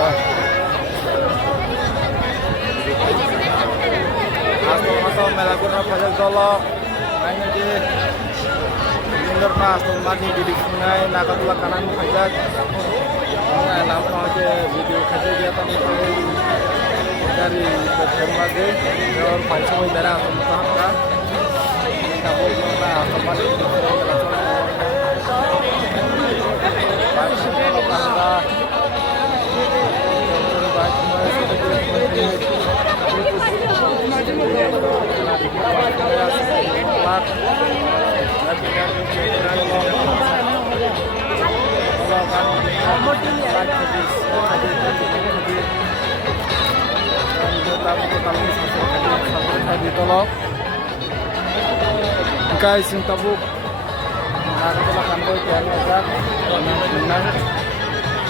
Asal melakukan pajak tolong, mainnya di Junior Nas, mati di sungai Nakatula kanan pajak. Nah, langsung aja video kerja dia tadi dari berbagai dan pancung darah atau mutahkan. Kita boleh kembali ke guys, yung tabuk nakakatulakan ko kaya agad menang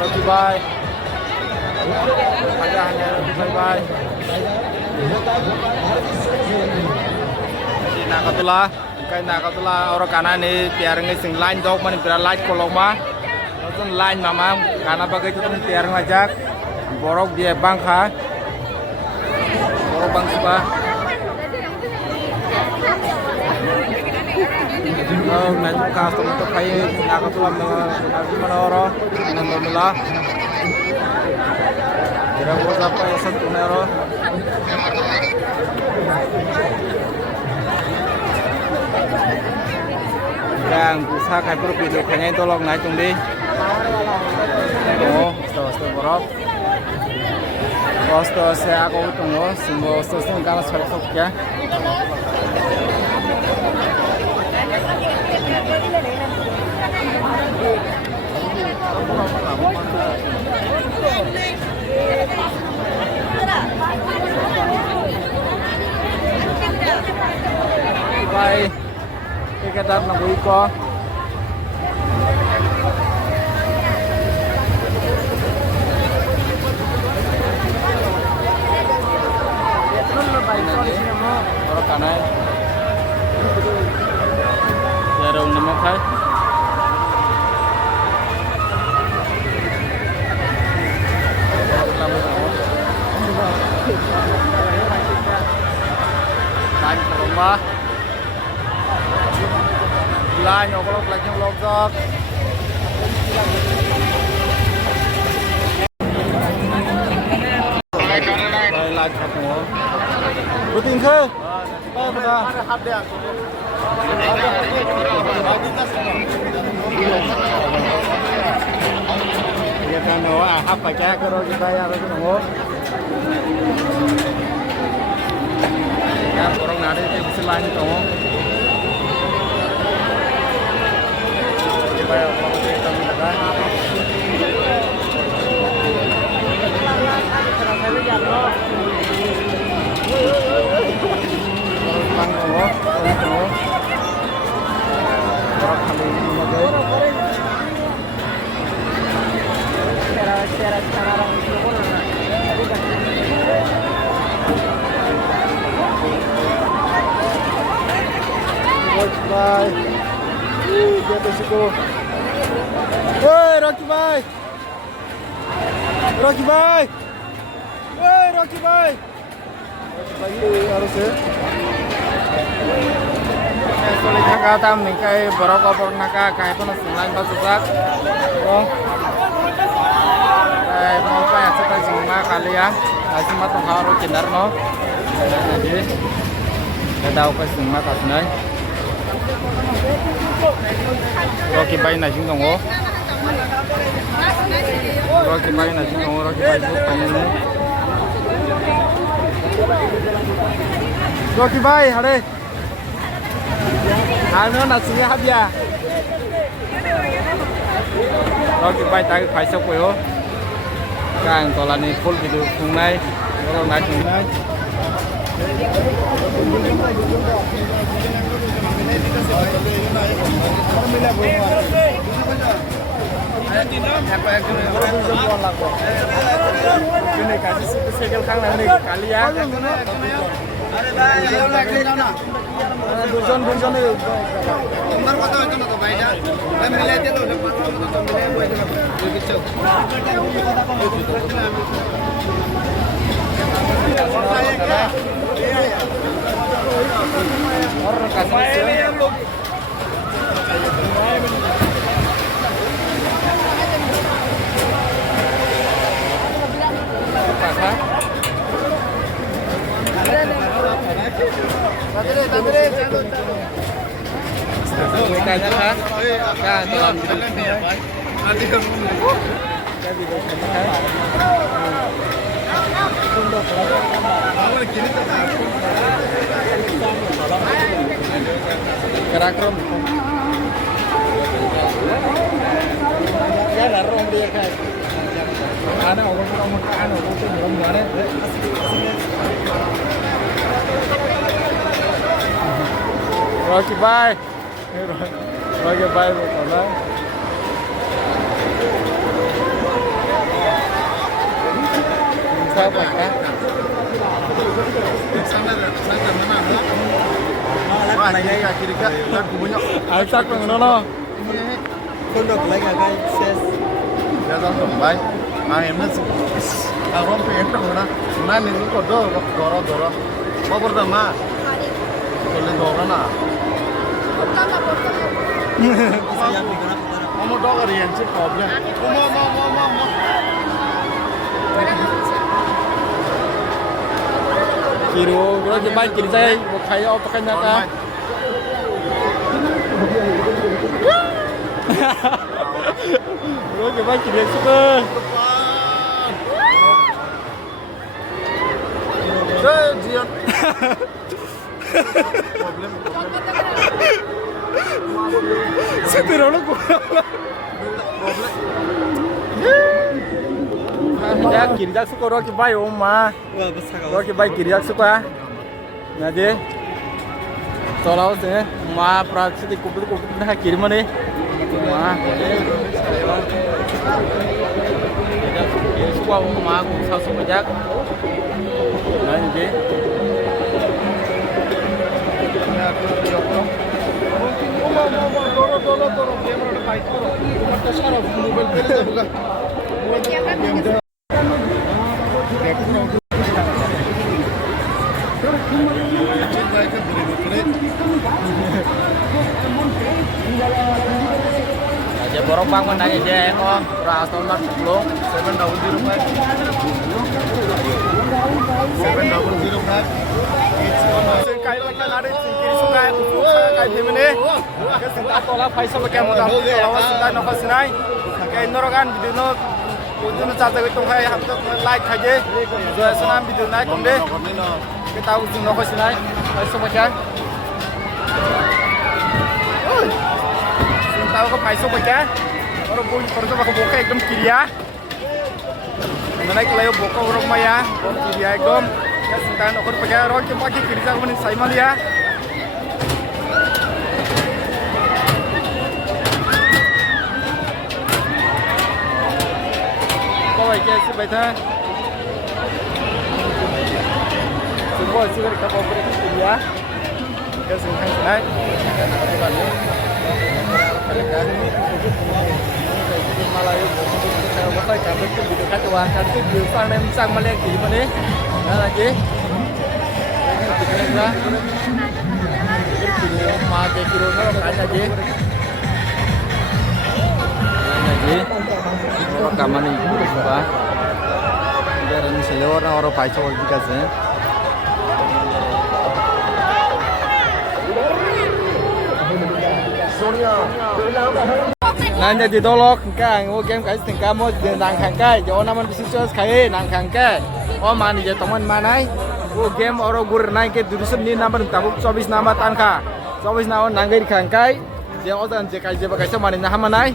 roti bye aja hanya bye bye nakatula orang kanan ni tiarang sing line dog man pira light koloma nonton line mama kana bagai tu tiarang ajak borok dia bangka borok bangsa nanti kasih untuk kayak nakatula mana orang nambah kira berapa ya satu nero yang bisa kayak video kayaknya itu tolong naik deh oh setelah borok setelah saya aku tunggu semua setelah karena sok ya bye kita datang nak iko orang kanan jarang nemu kai lain rumah lain okolok lagi vlog lain satu rutin ke betul ya kan apa kayak kalau kita ya harus nunggu ya orang nari itu selain itu kita mau kita minta bye. Jatuh situ. Woi, Rocky bye. Rocky bye. Woi, Rocky bye. Rocky bye harus ya. Soalnya kakak tam nih kayak berokok naka kayak itu nasi lain basusak. Oh. Kayak mau kayak seperti semua kali ya. Asal matu harus cendar no. Jadi kita tahu pas semua kasih. Rocky Bay na sing dongo. Rocky Bay na sing dongo, Rocky Bay bu kanene. Rocky Bay hare. Ano na singa habya. Rocky Bay ta khai sok koyo. Kang tolani full video sungai, orang na sungai. Kayaknya kan? Ya, dalam Karakrom. Ya, larong dia kan. Ada orang itu belum ada. Rocky bye. Rocky bye betul. Siapa kan? Wah, ini ya kira-kira aku punya. Alsak mengono. Kondok lagi agak ses. Ya jangan bye. Enak sih. Kalau pengen mana? Mana nih kok doro. Apa pertama? Boleh doro na. Mau doro rian sih problem. Mau. Kiro, kalau kita main kiri saya, mau kaya apa kan nak? Kalau kita main kiri suka. Jian. Problem. Setirol ko. Ya kiri jak suka Rocky Bay oma. Rocky Bay kiri jak suka. Nanti. Tolong sih, ma praksi di kupit nah kiri mana? Ma. Suka oma aku sasu jak. Nanti. Tolong, dia mau fight. Cuma terserah mobil beli bukan. Aja borong bang menanya aja kok, ras nomor 10, 700 Sekali lagi ada kiri sungai, kayak gimana? Kita tolak paisa pakai modal, lawas kita nafas naik, kayak norogan video Ujung catat itu kayak hampir like aja, jual senam video naik komde, kita ujung nafas naik, paisa pakai. Tahu ke paisa pakai, orang pun perlu pakai boka ekdom kiri ya. Menaik layu boka orang maya, kiri ya ekdom. Ya sintan orang pakai orang yang pakai kiri saya kemudian saya malia. Kau aja sih betul. Semua sih kita kau beri kiri ya. Ya sintan saya. Malayu saya pakai kabel itu video kat wah kan itu video sang malia kiri mana? Nah lagi. Kita pakai kilo na kan aja. Lagi. Rekaman ini juga. Biar ini selewar orang paisa juga sih. Nanya di dolok kan, oh game guys tinggal mau nang kangkai, jauh naman bisnis kai nang kangkai. Oh mana je teman mana? Oh game orang gur naik ke dudusan ni nama tabuk 24 nama tangka, 24 nama nanggai kangkai. Dia orang je kai je pakai sama ni nama mana?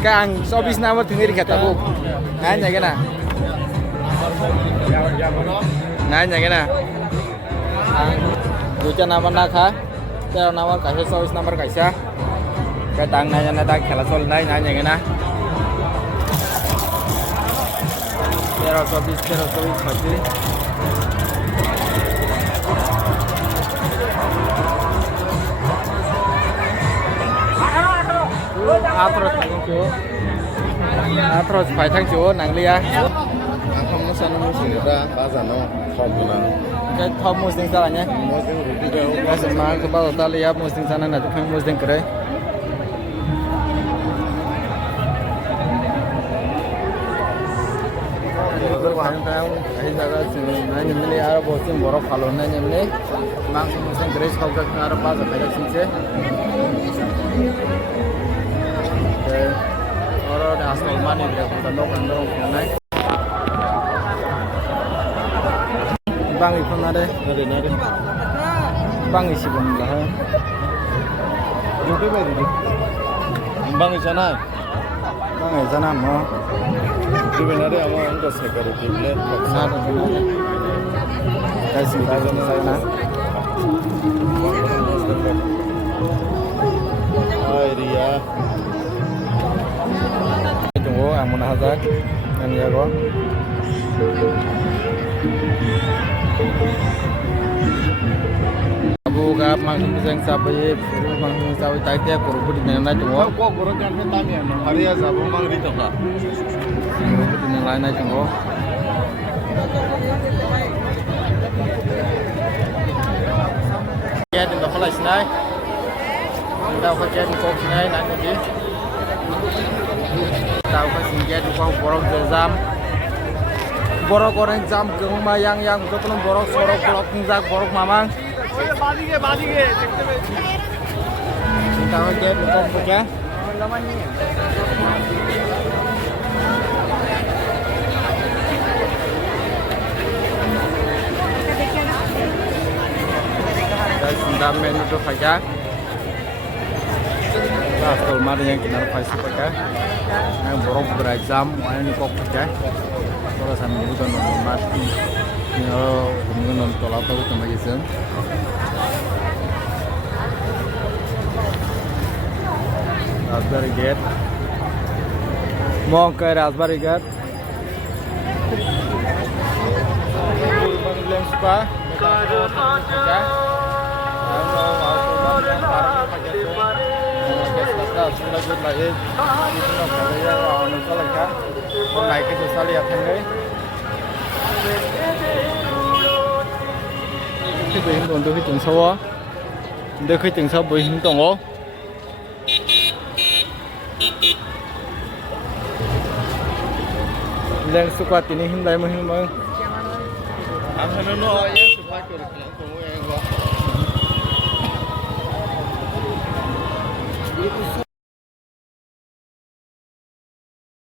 Kang 24 nama tinggal di tabuk. Nanya kena. Nanya kena. Duja nama nak ha? Dia nama kai 24 nama kai sah. Cái tang này nó đang khá là sol này nanya kena. Tero sobis masih. Apa tanggung jawab? Terus phải thang chỗ nặng lia. không có sao nó chỉ được ra ba giờ nó không được nào Cái thom mua sinh ra nhé. mua cái rượu đi đâu Cái gì mà cái bao ta lia mua sinh ra này thì mua sinh cái đấy. Ini ada bosin borok kalonnya ini, langsung musim keris kau ke arah pasar pada sini. Orang ada asal mana dia bukan dong naik. Bang itu nade, nade bang isi bang lah. YouTubeไปดิbang di sana Bang di sana mau. YouTube nade ama untuk sekali dible Nade nade. Kasih kasih sana. Ria Tunggu, amun hazak, kan ya go. Abu kap langsung bisa sampai, langsung sampai tadi ya kurang di mana tunggu. kok kurang kan tanya hari ya sabu mang di toka Kurang di mana lain tunggu. Ya, tinggal flash naik. Tinggal kerja di kau sini nanti. Tahu kan singgah di kau borok jam. Borok orang jam ke rumah yang untuk belum borok sorok borok nggak borok mamang. বাদিকে Tahu dia di kau kerja. Guys, sendamnya itu kerja. Kalau mana yang kita pasti pakai, yang borok berajam, mana ni kok kerja. Kalau sambil itu nonton mati, kalau kemudian nonton tolak tahu tambah jesen. Raspberry Gate, mau ke Raspberry Gate. Bang suka, kerja. Sudah good lagi, itu nak kerja orang itu lagi kan, orang naik itu sekali apa ni? Khi bị hình tượng khi chừng sâu á, để khi chừng sâu bị hình tượng ó. Lên suka tini hình đại mah hình mah. Ang ano no ya supply ko